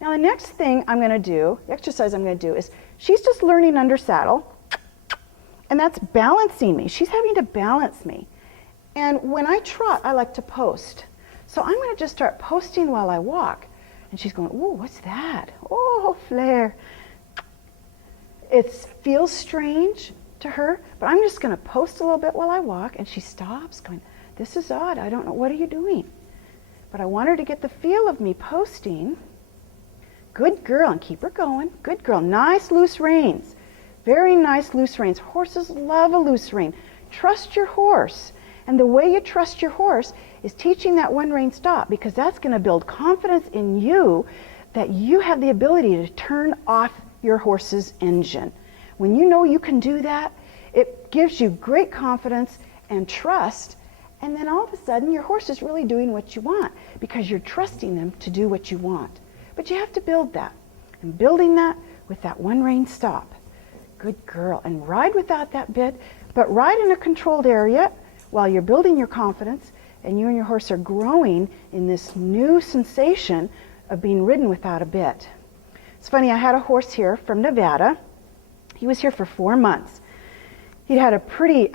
Now the next thing I'm going to do, the exercise I'm going to do is, she's just learning under saddle, and that's balancing me. She's having to balance me. And when I trot, I like to post. So I'm going to just start posting while I walk. And she's going, ooh, what's that? Oh, flair. It feels strange to her, but I'm just going to post a little bit while I walk, and she stops going, this is odd, I don't know, what are you doing? But I want her to get the feel of me posting. Good girl, and keep her going. Good girl, nice loose reins. Very nice loose reins. Horses love a loose rein. Trust your horse. And the way you trust your horse is teaching that one rein stop, because that's going to build confidence in you that you have the ability to turn off your horse's engine. When you know you can do that, it gives you great confidence and trust, and then all of a sudden your horse is really doing what you want because you're trusting them to do what you want. But you have to build that, and building that with that one rein stop. Good girl. And ride without that bit, but ride in a controlled area while you're building your confidence, and you and your horse are growing in this new sensation of being ridden without a bit. It's funny, I had a horse here from Nevada. He was here for 4 months. He'd had a pretty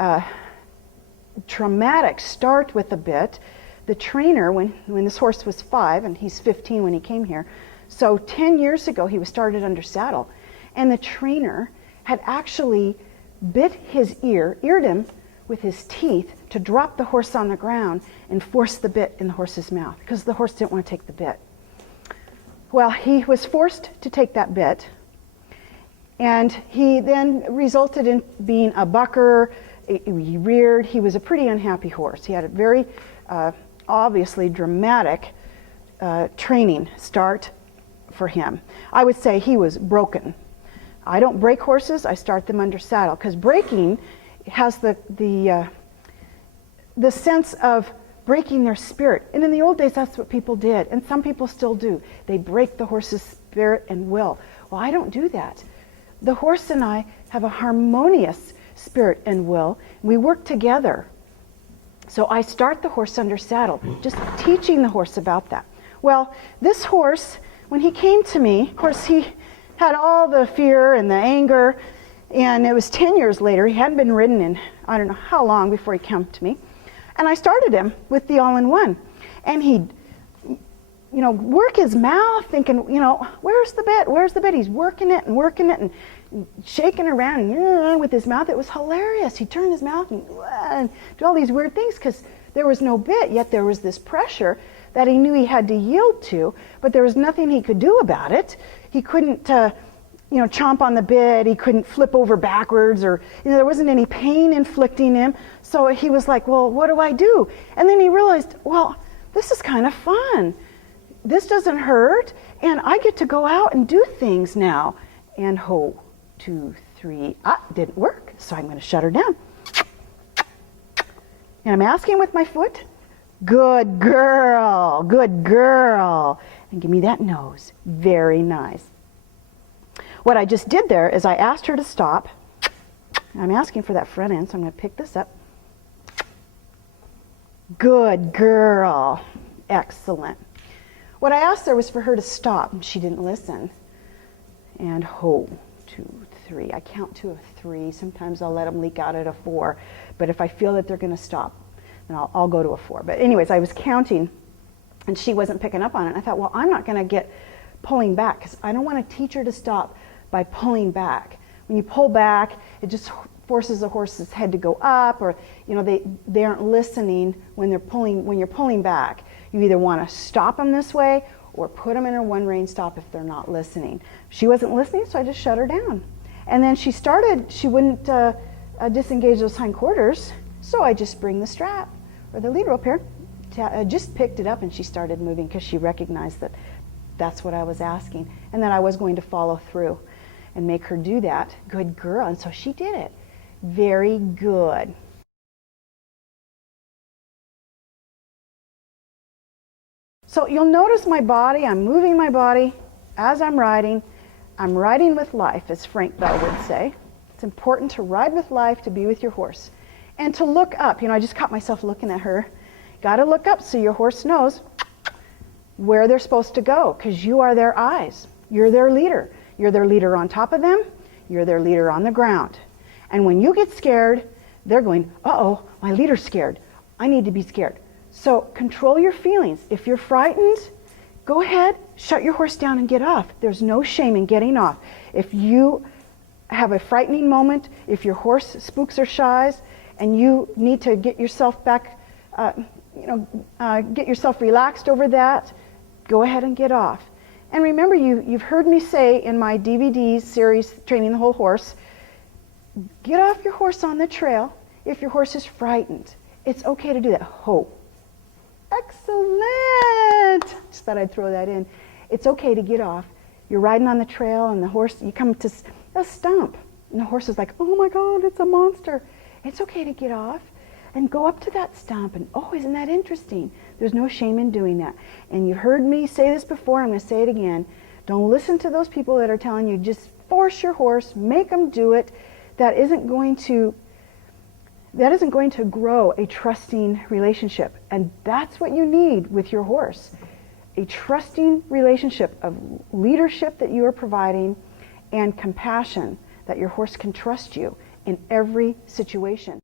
traumatic start with a bit. The trainer, when this horse was 5, and he's 15 when he came here, so 10 years ago he was started under saddle, and the trainer had actually bit his eared him with his teeth to drop the horse on the ground and force the bit in the horse's mouth, because the horse didn't want to take the bit. Well, he was forced to take that bit, and he then resulted in being a bucker. He reared. He was a pretty unhappy horse. He had a very obviously dramatic training start for him. I would say he was broken. I don't break horses. I start them under saddle, because breaking has the sense of breaking their spirit. And in the old days, that's what people did. And some people still do. They break the horse's spirit and will. Well, I don't do that. The horse and I have a harmonious spirit and will. We work together. So I start the horse under saddle, just teaching the horse about that. Well, this horse, when he came to me, of course, he had all the fear and the anger. And it was 10 years later. He hadn't been ridden in I don't know how long before he came to me. And I started him with the all-in-one. And he'd, work his mouth thinking, where's the bit? Where's the bit? He's working it and shaking around and, with his mouth. It was hilarious. He'd turn his mouth and do all these weird things because there was no bit, yet there was this pressure that he knew he had to yield to, but there was nothing he could do about it. He couldn't chomp on the bit. He couldn't flip over backwards, or there wasn't any pain inflicting him. So he was like, well, what do I do? And then he realized, well, this is kind of fun. This doesn't hurt, and I get to go out and do things now. And 2, 3, didn't work, so I'm going to shut her down. And I'm asking with my foot, good girl, good girl. And give me that nose, very nice. What I just did there is I asked her to stop. I'm asking for that front end, so I'm going to pick this up. Good girl. Excellent. What I asked her was for her to stop, and she didn't listen. And 2, 3. I count to a 3. Sometimes I'll let them leak out at a 4. But if I feel that they're going to stop, then I'll go to a 4. But anyways, I was counting, and she wasn't picking up on it. And I thought, well, I'm not going to get pulling back, because I don't want to teach her to stop by pulling back. When you pull back, it just forces the horse's head to go up, or they aren't listening when you're pulling back. You either want to stop them this way or put them in a one rein stop if they're not listening. She wasn't listening, so I just shut her down. And then she wouldn't disengage those hindquarters, so I just bring the strap or the lead rope here. I just picked it up, and she started moving because she recognized that that's what I was asking, and that I was going to follow through and make her do that. Good girl. And so she did it. Very good. So you'll notice my body. I'm moving my body as I'm riding. I'm riding with life, as Frank Bell would say. It's important to ride with life, to be with your horse, and to look up. I just caught myself looking at her. Got to look up so your horse knows where they're supposed to go, because you are their eyes. You're their leader. You're their leader on top of them. You're their leader on the ground. And when you get scared, they're going, uh-oh, my leader's scared. I need to be scared. So control your feelings. If you're frightened, go ahead, shut your horse down and get off. There's no shame in getting off. If you have a frightening moment, if your horse spooks or shies, and you need to get yourself back, get yourself relaxed over that, go ahead and get off. And remember, you've heard me say in my DVD series, Training the Whole Horse, get off your horse on the trail if your horse is frightened. It's okay to do that. Ho. Excellent. Just thought I'd throw that in. It's okay to get off. You're riding on the trail and the horse, you come to a stump and the horse is like, oh my God, it's a monster. It's okay to get off and go up to that stump and, oh, isn't that interesting? There's no shame in doing that. And you heard me say this before, I'm going to say it again. Don't listen to those people that are telling you just force your horse, make them do it. That isn't going to grow a trusting relationship. And that's what you need with your horse. A trusting relationship of leadership that you are providing and compassion that your horse can trust you in every situation.